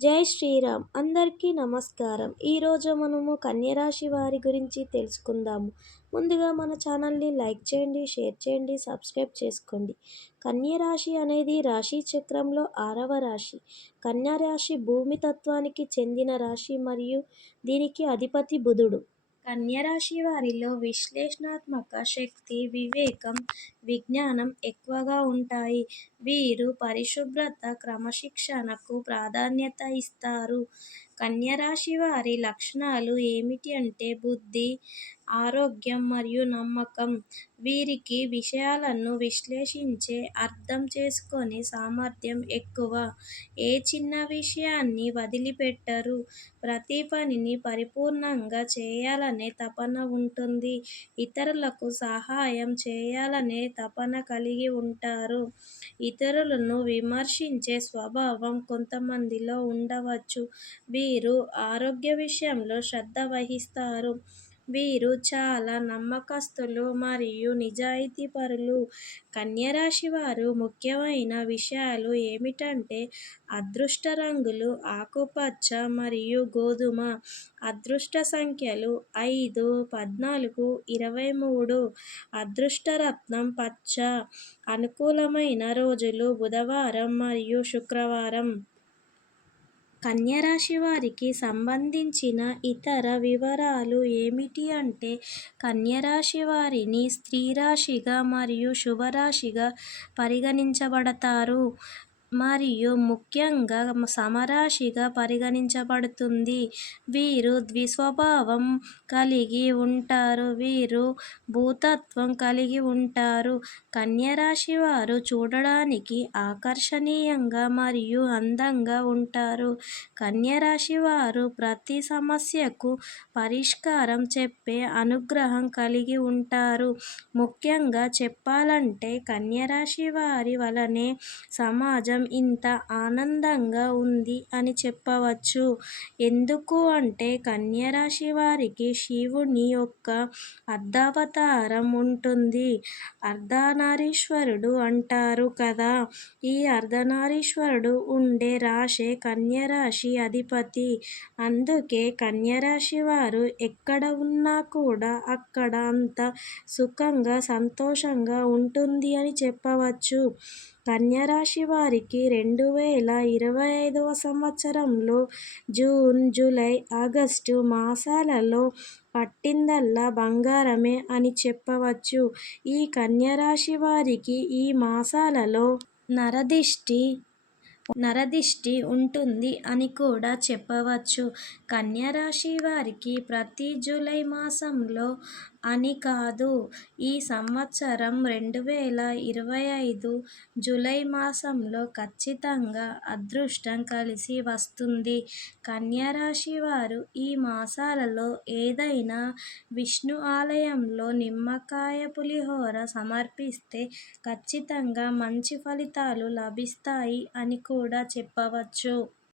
జై శ్రీరామ్! అందరికీ నమస్కారం. ఈరోజు మనము కన్యరాశి వారి గురించి తెలుసుకుందాము. ముందుగా మన ఛానల్ని లైక్ చేయండి, షేర్ చేయండి, సబ్స్క్రైబ్ చేసుకోండి. కన్యరాశి అనేది రాశి చక్రంలో 6వ రాశి. కన్యరాశి భూమి తత్వానికి చెందిన రాశి మరియు దీనికి అధిపతి బుధుడు. కన్యరాశి వారిలో విశ్లేషణాత్మక శక్తి, వివేకం, విజ్ఞానం ఎక్కువగా ఉంటాయి. వీరు పరిశుభ్రత, క్రమశిక్షణకు ప్రాధాన్యత ఇస్తారు. కన్యరాశి వారి లక్షణాలు ఏమిటి అంటే బుద్ధి, ఆరోగ్యం మరియు నమ్మకం. వీరికి విషయాలను విశ్లేషించే, అర్థం చేసుకునే సామర్థ్యం ఎక్కువ. ఏ చిన్న విషయాన్ని వదిలిపెట్టరు. ప్రతి పనిని పరిపూర్ణంగా చేయాలనే తపన ఉంటుంది. ఇతరులకు సహాయం చేయాలనే తపన కలిగి ఉంటారు. ఇతరులను విమర్శించే స్వభావం కొంతమందిలో ఉండవచ్చు. వీరు ఆరోగ్య విషయంలో శ్రద్ధ వహిస్తారు. వీరు చాలా నమ్మకస్తులు మరియు నిజాయితీపరులు. కన్యరాశి వారు ముఖ్యమైన విషయాలు ఏమిటంటే అదృష్ట రంగులు ఆకుపచ్చ మరియు గోధుమ. అదృష్ట సంఖ్యలు 5, 14, 23. అదృష్ట రత్నం పచ్చ. అనుకూలమైన రోజులు బుధవారం మరియు శుక్రవారం. కన్యరాశి వారికి సంబంధించిన ఇతర వివరాలు ఏమిటి అంటే కన్యరాశి వారిని స్త్రీ రాశిగా మరియు శుభరాశిగా పరిగణించబడతారు మరియు ముఖ్యంగా సమరాశిగా పరిగణించబడుతుంది. వీరు ద్విస్వభావం కలిగి ఉంటారు. వీరు భూతత్వం కలిగి ఉంటారు. కన్యరాశి వారు చూడడానికి ఆకర్షణీయంగా మరియు అందంగా ఉంటారు. కన్యరాశి వారు ప్రతి సమస్యకు పరిష్కారం చెప్పే అనుగ్రహం కలిగి ఉంటారు. ముఖ్యంగా చెప్పాలంటే కన్యరాశి వారి వలనే సమాజం ఇంత ఆనందంగా ఉంది అని చెప్పవచ్చు. ఎందుకు అంటే కన్యరాశి వారికి శివుని యొక్క అర్ధావతారం ఉంటుంది. అర్ధనారీశ్వరుడు అంటారు కదా, ఈ అర్ధనారీశ్వరుడు ఉండే రాశే కన్యరాశి అధిపతి. అందుకే కన్యరాశి వారు ఎక్కడ ఉన్నా కూడా అక్కడ అంతా సుఖంగా, సంతోషంగా ఉంటుంది అని చెప్పవచ్చు. కన్యరాశి వారికి 2025వ సంవత్సరంలో జూన్, జూలై, ఆగస్టు మాసాలలో పట్టిందల్లా బంగారమే అని చెప్పవచ్చు. ఈ కన్యరాశి వారికి ఈ మాసాలలో నరదిష్టి ఉంటుంది అని కూడా చెప్పవచ్చు. కన్యరాశి వారికి ప్రతి జూలై మాసంలో అని కాదు, ఈ సంవత్సరం 2025 జూలై మాసంలో ఖచ్చితంగా అదృష్టం కలిసి వస్తుంది. కన్యరాశి వారు ఈ మాసాలలో ఏదైనా విష్ణు ఆలయంలో నిమ్మకాయ పులిహోర సమర్పిస్తే ఖచ్చితంగా మంచి ఫలితాలు లభిస్తాయి అని కూడా చెప్పవచ్చు.